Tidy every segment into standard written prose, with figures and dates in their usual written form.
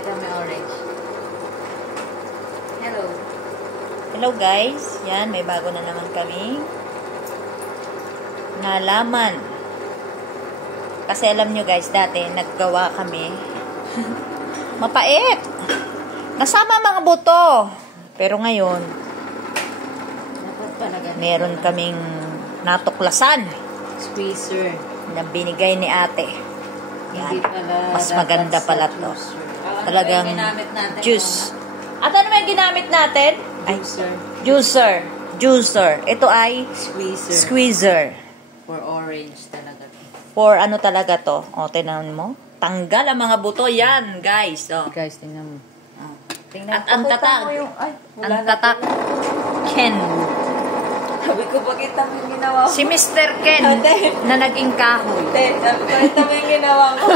Pakita mo orange. Hello. Hello guys. Yan, may bago na naman kami nalaman. Kasi alam nyo guys, dati naggawa kami. Mapait. Nasama mga buto. Pero ngayon, Dapat pala ganito. meron kaming natuklasan Squeezer. na binigay ni ate. Yan. Hindi pala Mas dapat maganda sa pala to. juicer. Talagang Ano ba yung ginamit natin, juice. At ano ba yung ginamit natin? Mama? Juicer. Juicer. Juicer. Ito ay Squeezer. squeezer. For orange talaga. For ano talaga to? O, tingnan mo. Tanggal ang mga buto. Yan, guys. O. Guys, tingnan mo. Tingnan At ang tatak. Ang tatak. Ken. Sabi ko, pakita mo yung ginawa ko. Si Mr. Ken na naging kahoy. Pakita mo yung ginawa ko.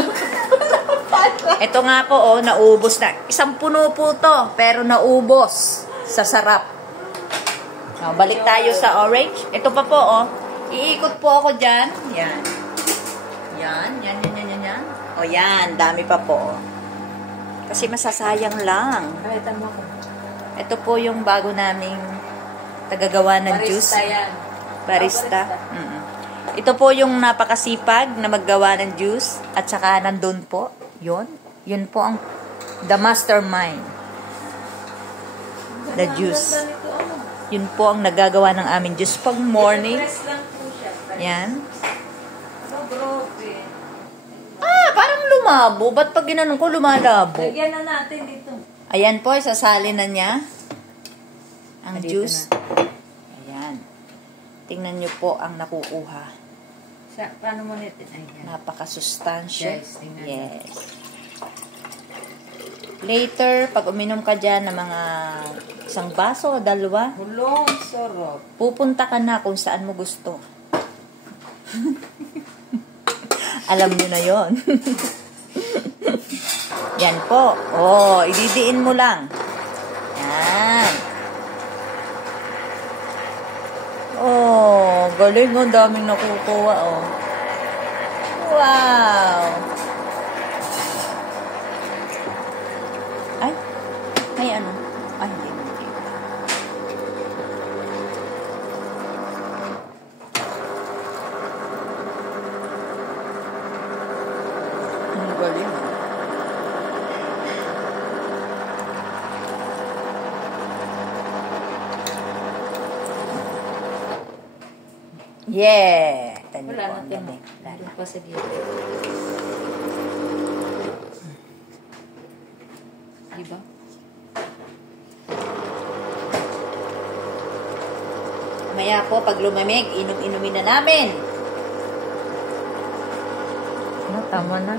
Ito nga po, oh, naubos na. Isang puno po to, pero naubos sa sarap. O, balik tayo sa orange. Ito pa po, oh. Iikot po ako dyan. Yan. Yan, yan, yan, yan, yan, yan. O, yan. Dami pa po, oh. Kasi masasayang lang. Pakita mo ko. Ito po yung bago naming tagagawa ng juice. Barista yan. Barista. Ito po yung napakasipag na maggawa ng juice. At saka nandun po. Yun. Yun po ang the mastermind. The juice. Yun po ang nagagawa ng aming juice pag morning. Press lang po siya. Yan. Oh, grabe. Parang lumabo. Ba't pag ginanong ko lumalabo? Lagyan na natin dito. Ayan po, isasali na niya ang Dito juice. Ayan. Tingnan nyo po ang nakukuha. Paano mo natin? Ayan. Napakasustansya. Guys, tingnan Yes. Later, pag uminom ka dyan ng mga isang baso o dalawa, Hulong sarap. pupunta ka na kung saan mo gusto. Alam nyo na yon. Yan po. Oh, ididiin mo lang. Yan. Oh, galing. Ang daming nakukuha, oh. Wow. Ay, may ano? Ay, hindi. Ang galing. Yeah. Tanyo Wala po, na ang ito. galing. Wala na. Doon pa sa gilid. Diba? Maya po, pag lumamig, inom-inumin na namin. Tama na.